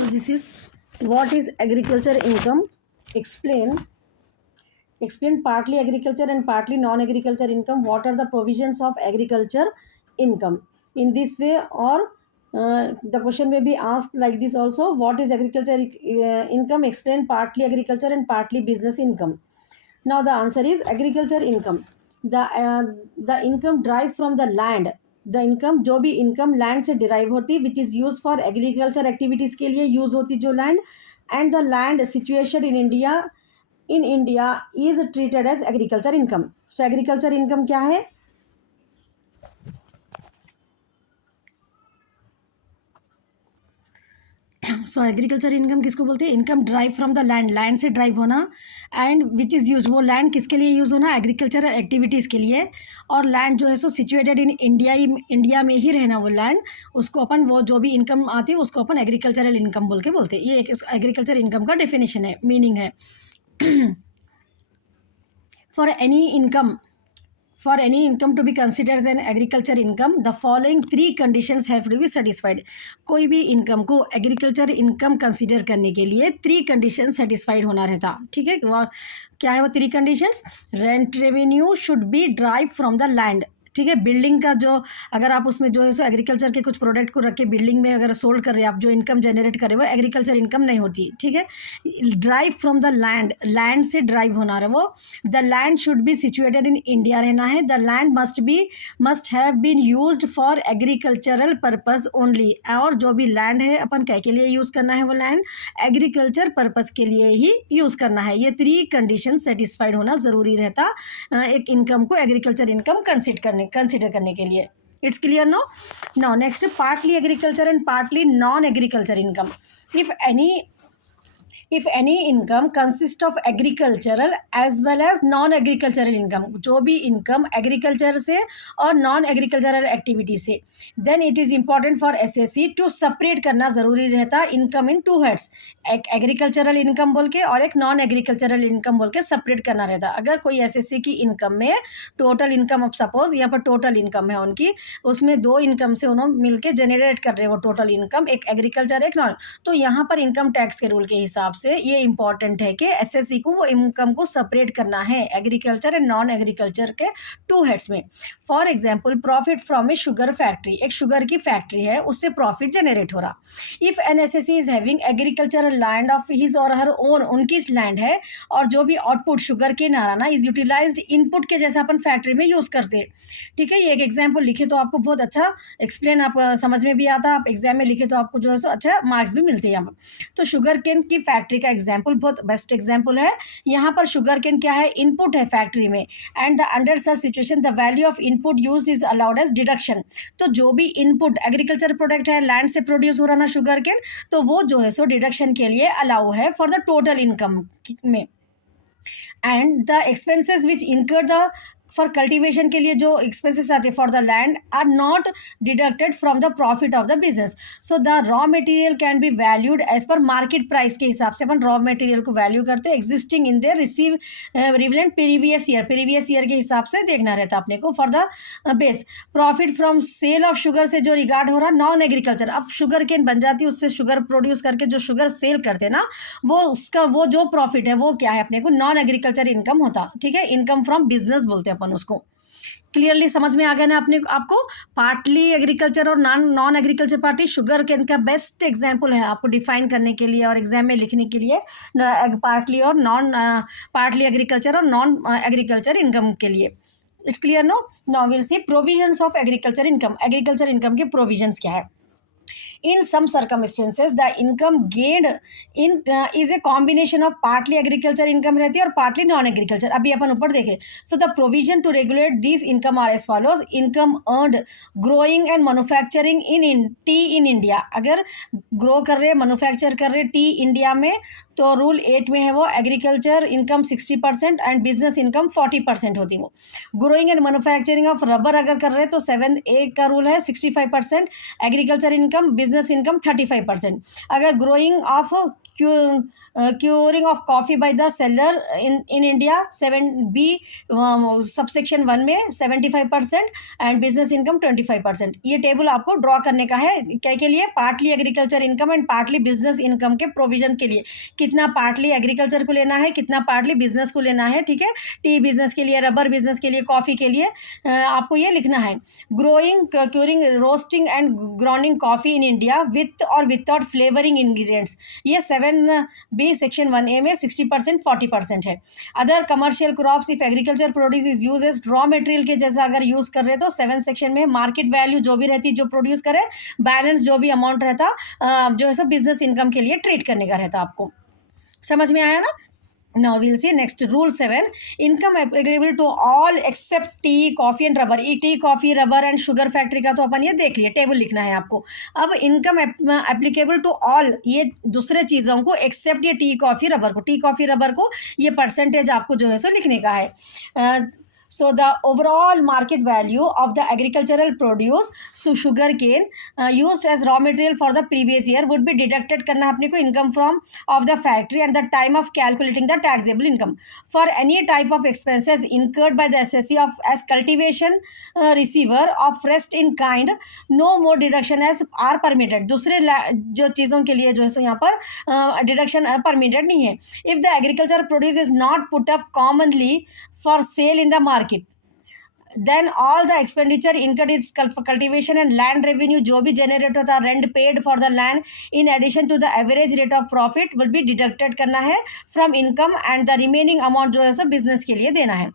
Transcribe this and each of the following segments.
So this is what is agriculture income. Explain explain partly agriculture and partly non-agriculture income. What are the provisions of agriculture income? In this way, or the question may be asked like this also: what is agriculture income? Explain partly agriculture and partly business income. Now the answer is agriculture income. The income derived from the land. The income जो भी income land से derive होती which is used for agriculture activities के लिए use होती जो land, and the land situation in India is treated as agriculture income. So agriculture income क्या है? सो एग्रीकल्चर इनकम किसको बोलते हैं? Income drive from the land, land से ड्राइव होना, एंड विच इज़ यूज, वो लैंड किसके लिए यूज़ होना? एग्रीकल्चर एक्टिविटीज़ के लिए। और लैंड जो है सो सिचुएटेड इन इंडिया में ही रहना वो लैंड, उसको अपन वो जो भी इनकम आती है उसको अपन एग्रीकल्चरल इनकम बोल के बोलते हैं। ये एक एग्रीकल्चर इनकम का डेफिनेशन है, मीनिंग है। For any income to be considered as an agriculture income, the following 3 conditions have to be satisfied. कोई भी इनकम को एग्रीकल्चर इनकम कंसिडर करने के लिए 3 कंडीशन सेटिस्फाइड होना रहता। ठीक है, क्या है वो 3 conditions? Rent revenue should be drive from the land. ठीक है, बिल्डिंग का जो, अगर आप उसमें जो है सो एग्रीकल्चर के कुछ प्रोडक्ट को रख के बिल्डिंग में अगर सोल्ड कर रहे हैं आप, जो इनकम जनरेट कर रहे हो वो एग्रीकल्चर इनकम नहीं होती। ठीक है, drive from the land, land से ड्राइव होना रहा वो। The land should be situated in India रहना है। The land must have been used for agricultural purpose only. और जो भी लैंड है अपन क्या के लिए यूज़ करना है? वो लैंड एग्रीकल्चर पर्पस के लिए ही यूज़ करना है। ये 3 कंडीशन सेटिस्फाइड होना ज़रूरी रहता एक इनकम को एग्रीकल्चर इनकम कंसिडर करने के लिए। It's clear no? Now next, partly agriculture and partly non agriculture income. if any income consists of agricultural as well as non agricultural income, जो भी इनकम एग्रीकल्चर से और नॉन एग्रीकल्चरल एक्टिविटी से, then it is important for assessee to separate करना ज़रूरी रहता income in 2 heads, एक agricultural income बोल के और एक नॉन एग्रीकल्चरल इनकम बोल के सेपरेट करना रहता। अगर कोई एसएससी की इनकम में टोटल इनकम, अब सपोज यहाँ पर टोटल इनकम है उनकी, उसमें 2 इनकम से उन्होंने मिलकर जनरेट कर रहे हैं वो टोटल इनकम, एक एग्रीकल्चर एक नॉन, तो यहाँ पर इनकम टैक्स के रूल के हिसाब से ये इंपॉर्टेंट है कि एसएससी को वो इनकम को सेपरेट करना है एग्रीकल्चर एंड नॉन एग्रीकल्चर के 2 हेड्स में। For example, profit from a sugar factory, एक शुगर की फैक्ट्री है उससे प्रॉफिट जनरेट हो रहा। If an assessee is having agricultural land of his or her own, उनकी लैंड है और जो भी आउटपुट शुगर के नाराना इज यूटिलाइज्ड इनपुट के जैसा अपन फैक्ट्री में यूज करते। ठीक है, ये एक एग्जाम्पल लिखे तो आपको बहुत अच्छा एक्सप्लेन आप समझ में भी आता, आप एग्जाम में लिखे तो आपको जो है सो अच्छा मार्क्स भी मिलते हैं यहाँ पर। तो शुगर केन की फैक्ट्री का एग्जाम्पल बहुत बेस्ट एग्जाम्पल है। यहाँ पर शुगर केन क्या है? इनपुट है फैक्ट्री में, and the under such situation the value of input use is allowed as deduction. तो जो भी इनपुट एग्रीकल्चर प्रोडक्ट है, लैंड से प्रोड्यूस हो रहा ना शुगर केन, तो वो जो है सो डिडक्शन के लिए अलाउ है फॉर द टोटल इनकम में। एंड द एक्सपेंसेस विच इनकर द फॉर कल्टिवेशन के लिए जो एक्सपेंसेस आते हैं for the land are not deducted from the profit of the business. So the raw material can be valued as per market price के हिसाब से अपन रॉ मटेरियल को वैल्यू करते हैं existing in their relevant previous year के हिसाब से देखना रहता अपने को for the base. Profit from sale of sugar से जो रिगार्ड हो रहा नॉन एग्रीकल्चर, अब शुगर केन बन जाती है उससे शुगर प्रोड्यूस करके जो शुगर सेल करते हैं ना, वो उसका वो जो प्रॉफिट है वो क्या है अपने को? नॉन एग्रीकल्चर इनकम होता। ठीक है, इनकम फ्रॉम बिजनेस बोलते हैं अपन उसको। क्लियरली समझ में आ गया ना आपको? पार्टली एग्रीकल्चर और non agriculture partly sugar cane का बेस्ट एग्जांपल है आपको डिफाइन करने के लिए और एग्जाम में लिखने के लिए, पार्टली एग्रीकल्चर और नॉन एग्रीकल्चर इनकम के लिए। It's clear no? Now will see provisions of agriculture income. Agriculture income के प्रोविजंस क्या है? In some circumstances the income gained in is a combination of partly agriculture income रहती है और partly non agriculture। अभी अपन ऊपर देखें, so the provision to regulate these income are as follows: income earned growing and manufacturing in tea in India, अगर grow कर रहे manufacture कर रहे टी इंडिया में तो रूल 8 में है वो agriculture income 60% and business income 40% होती है। वो growing and manufacturing of rubber अगर कर रहे तो 7A का रूल है 65% एग्रीकल्चर इनकम, बिजनेस इनकम 35%। अगर growing of curing of coffee by the seller in India 7B subsection 1 में 75% एंड बिजनेस इनकम 25%। ये टेबल आपको ड्रॉ करने का है क्या के लिए, partly agriculture income and partly business income के प्रोविजन के लिए। कितना पार्टली एग्रीकल्चर को लेना है, कितना पार्टली बिजनेस को लेना है, ठीक है। टी बिजनेस के लिए, रबर बिजनेस के लिए, कॉफ़ी के लिए आपको ये लिखना है। Growing, curing, roasting and grounding coffee in India with or without flavouring ingredients, ये 7B सेक्शन 1A में 60% 40% है। Other commercial crops if agriculture produce is use as raw material के जैसा अगर यूज़ कर रहे तो 7 सेक्शन में मार्केट वैल्यू जो भी रहती, जो प्रोड्यूस करे, बैलेंस जो भी अमाउंट रहता जो है सो बिजनेस इनकम के लिए ट्रीट करने का रहता। आपको समझ में आया ना? Now we'll see next rule 7, income applicable to all except tea, coffee and rubber। T, coffee, rubber and sugar factory का तो अपन ये देख लिए, टेबल लिखना है आपको। अब इनकम एप्लीकेबल टू ऑल, ये दूसरे चीज़ों को एक्सेप्ट ये टी, कॉफ़ी, रबर को, टी, कॉफ़ी, रबर को ये परसेंटेज आपको जो है सो लिखने का है। So the overall market value of the agricultural produce, so sugar cane used as raw material for the previous year would be deducted करना है अपने को income from of the factory at the time of calculating the taxable income for any type of expenses incurred by the assessee of as cultivation receiver of rest in kind, no more deduction as are permitted। दूसरे जो चीज़ों के लिए जो है सो यहाँ पर deduction permitted नहीं है। if the agricultural produce is not put up commonly for sale in the market, then all the expenditure incurred its cultivation and land revenue जो भी generate होता है, rent paid for the land in addition to the average rate of profit will be deducted करना है from income and the remaining amount जो है सो business के लिए देना है।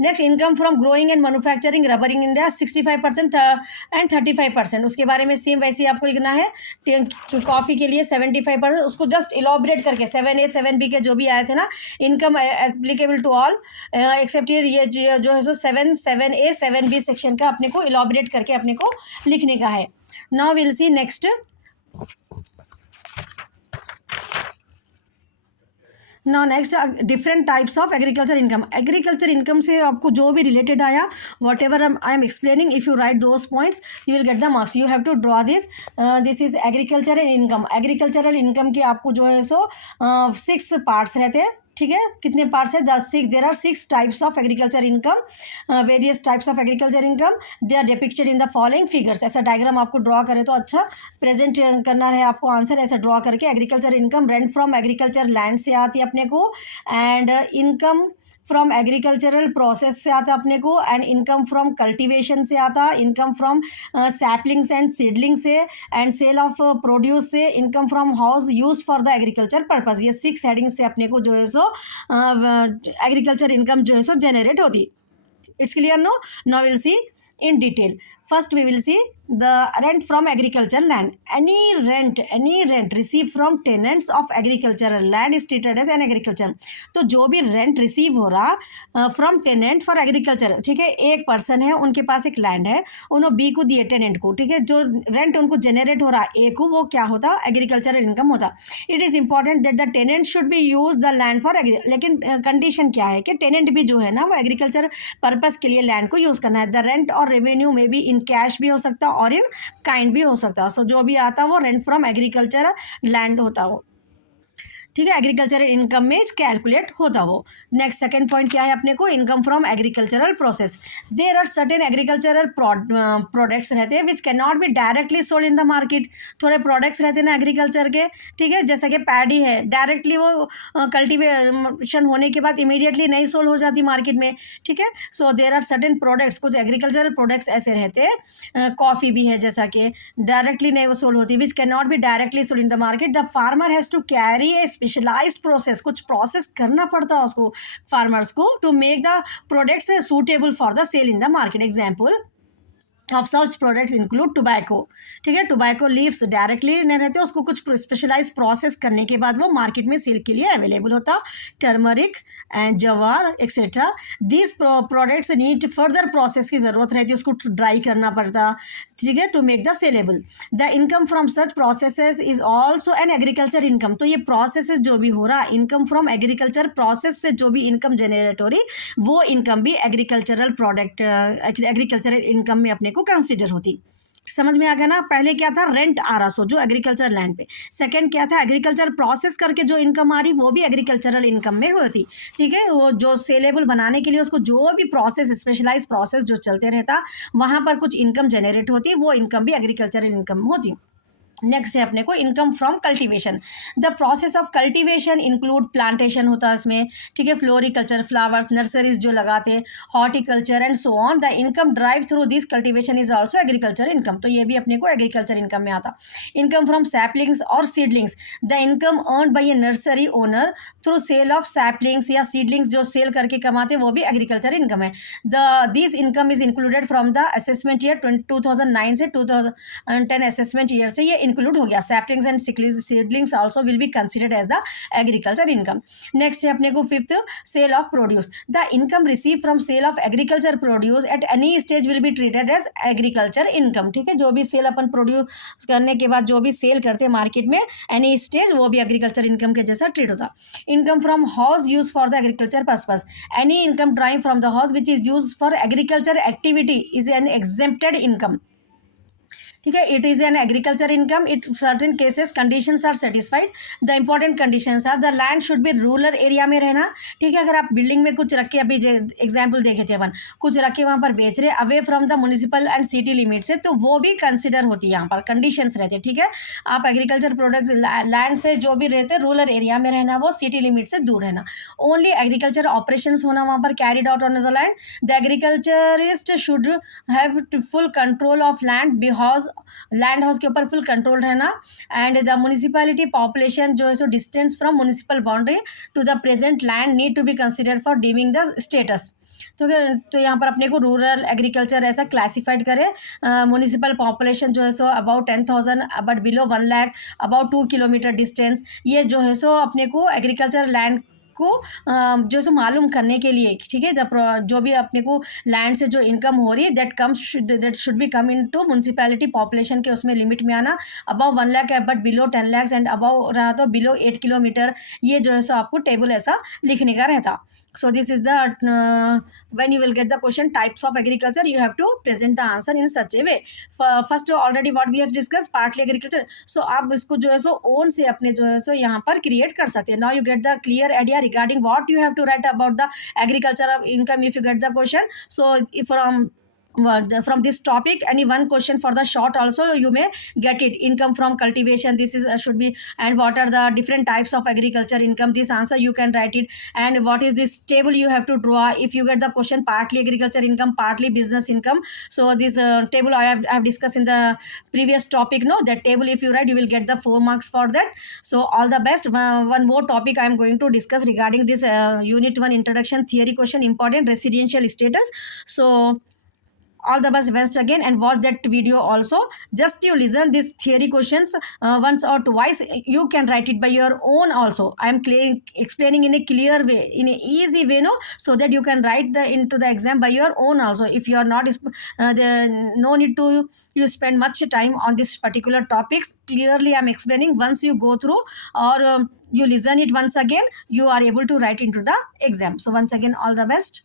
Next, income from growing and manufacturing rubber in India 65% and 35%, उसके बारे में सेम वैसे ही आपको लिखना है। कॉफ़ी के लिए 75%, उसको जस्ट इलॉबरेट करके 7A 7B के जो भी आए थे ना, income applicable to all except ये जो है सो 7A 7B सेक्शन का अपने को इलॉबरेट करके अपने को लिखने का है। Now will see next. Now next, different types of agriculture income. Agriculture income से आपको जो भी रिलेटेड आया, whatever I am explaining, if you write those points you will get the marks. You have to draw this. This is agricultural income. Agricultural income के आपको जो है सो 6 पार्ट्स रहते हैं, ठीक है। कितने पार्ट्स है? 6। There are 6 types of agriculture income, various types of agriculture income, they are depicted in the following figures. ऐसा डायग्राम आपको ड्रॉ करें तो अच्छा प्रेजेंट करना है आपको आंसर, ऐसा ड्रॉ करके। Agriculture income rent from agriculture land से आती है अपने को, and income from agricultural process से आता अपने को, एंड इनकम फ्रॉम कल्टीवेशन से आता, income from saplings and seedling से, एंड सेल ऑफ प्रोड्यूस से, income from house use for the agriculture purpose. ये 6 हेडिंग से अपने को जो है सो एग्रीकल्चर इनकम जो है सो जनरेट होती। It's clear? No? Now will see in detail. First we will see the rent from agricultural land. Any rent received from tenants of agricultural land is treated as an agriculture। तो जो भी rent receive हो रहा from tenant for agriculture, ठीक है, एक person है, उनके पास एक लैंड है, उन्होंने बी को दिए टेनेंट को, ठीक है, जो रेंट उनको जनरेट हो रहा ए को, वो क्या होता? एग्रीकल्चरल इनकम होता। It is important that the tenant should be use the land for लेकिन कंडीशन क्या है कि टेनेंट भी जो है ना वो एग्रीकल्चर पर्पज़ के लिए लैंड को यूज़ करना है। द रेंट और रेवेन्यू में भी इन कैश भी हो सकता है और इन काइंड भी हो सकता है। सो जो भी आता है वो रेंट फ्रॉम एग्रीकल्चर लैंड होता हो, ठीक है, एग्रीकल्चरल इनकम में कैलकुलेट होता वो। नेक्स्ट सेकंड पॉइंट क्या है अपने को? Income from agricultural process. There are certain agricultural products रहते हैं which can not be directly sold in the market. थोड़े प्रोडक्ट्स रहते हैं ना एग्रीकल्चर के, ठीक है, जैसे कि पैडी है, डायरेक्टली वो कल्टिवेशन होने के बाद इमीडिएटली नहीं सोल्ड हो जाती मार्केट में, ठीक है। So there are certain products, कुछ एग्रीकल्चरल प्रोडक्ट्स ऐसे रहते हैं, कॉफ़ी भी है जैसा कि डायरेक्टली नहीं वो सोल्ड होती, which can not be directly sold in the market. The farmer has to carry a specialize process, कुछ प्रोसेस करना पड़ता है उसको, फार्मर्स को, to make the products suitable for the sale in the market. Example of such products include tobacco, ठीक है, tobacco leaves directly नहीं रहते, उसको कुछ स्पेशलाइज प्रोसेस करने के बाद वो मार्केट में सेल के लिए अवेलेबल होता। टर्मरिक एंड जवार etcetera, these products need further process की ज़रूरत रहती है, उसको ड्राई करना पड़ता, ठीक है, to make the saleable. The income from such processes is also an agriculture income. तो ये प्रोसेसेस जो भी हो रहा, इनकम फ्रॉम एग्रीकल्चर प्रोसेस से जो भी इनकम जनरेट हो रही, वो इनकम भी एग्रीकल्चरल प्रोडक्ट एग्रीकल्चरल इनकम में अपने को कंसिडर होती। समझ में आ गया ना। पहले क्या था, रेंट आ रहा, सो जो एग्रीकल्चर लैंड पे। सेकंड क्या था, एग्रीकल्चर प्रोसेस करके जो इनकम आ रही वो भी एग्रीकल्चरल इनकम में होती। ठीक है, वो जो सेलेबल बनाने के लिए उसको जो भी प्रोसेस, स्पेशलाइज प्रोसेस जो चलते रहता, वहां पर कुछ इनकम जनरेट होती, वो इनकम भी एग्रीकल्चरल इनकम होती। नेक्स्ट है अपने को income from cultivation. The process of cultivation include plantation होता है इसमें, ठीक है, फ्लोरिकल्चर, फ्लावर्स, नर्सरीज जो लगाते हैं, horticulture and so on. The income drive through this cultivation is also agriculture income, तो ये भी अपने को एग्रीकल्चर इनकम में आता। इनकम फ्रॉम सैपलिंग्स और seedlings, the income earn by a nursery owner through sale of saplings या seedlings जो सेल करके कमाते वो भी एग्रीकल्चर इनकम है। The this income is included from the assessment year 2009 से 2010 असेसमेंट ईयर से ये इंक्लूड हो गया। Saplings and seedlings also will be considered as the agriculture income. Next है अपने को fifth, sale of produce. The income receive from sale of agriculture produce at any stage will be treated as agriculture income. ठीक है, जो भी cell अपन produce करने के बाद जो भी सेल करते हैं मार्केट में एनी स्टेज, वो भी एग्रीकल्चर इनकम के जैसा ट्रीट होता। Income from house use for the agriculture purpose, any income drive from the house which is use for agriculture activity is an exempted income. ठीक है, it is an agriculture income, it certain cases conditions are satisfied. The important conditions are, the land should be rural area में रहना। ठीक है, अगर आप building में कुछ रखे, अभी एग्जाम्पल देखे थे अपन, कुछ रखे वहाँ पर बेच रहे away from the municipal and city limit से, तो वो भी कंसिडर होती है, यहाँ पर कंडीशंस रहते हैं। ठीक है, आप एग्रीकल्चर प्रोडक्ट लैंड से जो भी रहते रूरल एरिया में रहना, वो सिटी लिमिट से दूर रहना। ओनली एग्रीकल्चर ऑपरेशन होना वहाँ पर carried out on the land. The agriculturist should have full control of land, because land house के ऊपर फुल कंट्रोल रहना। एंड द म्यूनिसिपैलिटी पॉपुलेशन जो है सो distance from municipal boundary to the present land need to be considered for deeming the status. तो यहाँ पर अपने को रूरल एग्रीकल्चर ऐसा क्लासिफाइड करे। म्यूनिसिपल पॉपुलेशन जो है सो about 10,000 but below 1 lakh, about 2 kilometre distance, ये जो है सो अपने को एग्रीकल्चर लैंड को जो है सो मालूम करने के लिए। ठीक है, जो भी अपने को लैंड से जो इनकम हो रही है that should be come in to municipality population के उसमें लिमिट में आना। Above 1 lakh but below 10 lakh and above रहा तो बिलो 8 किलोमीटर, ये जो है सो आपको टेबल ऐसा लिखने का रहता। So this is the when you will get the question types of agriculture, you have to present the answer in such a way. First already what we have discussed, partly agriculture, so आप इसको जो है सो own से अपने जो है सो यहाँ पर क्रिएट कर सकते हैं। Now you get the clear idea regarding what you have to write about the agriculture of income if you get the question. So if from this topic any one question for the short also you may get it. Income from cultivation, this is should be, and what are the different types of agriculture income, this answer you can write it. And what is this table you have to draw if you get the question partly agriculture income, partly business income. So this table I have discussed in the previous topic, no, that table if you write you will get the 4 marks for that. So all the best. One more topic I am going to discuss regarding this unit 1 introduction theory question, important residential status. So all the best once again, and watch that video also. Just you listen this theory questions once or twice, you can write it by your own also. I am explaining in a clear way, in a easy way, no, so that you can write the into the exam by your own also. If you are not no need to you spend much time on this particular topics. Clearly I am explaining, once you go through or you listen it once again, you are able to write into the exam. So once again all the best.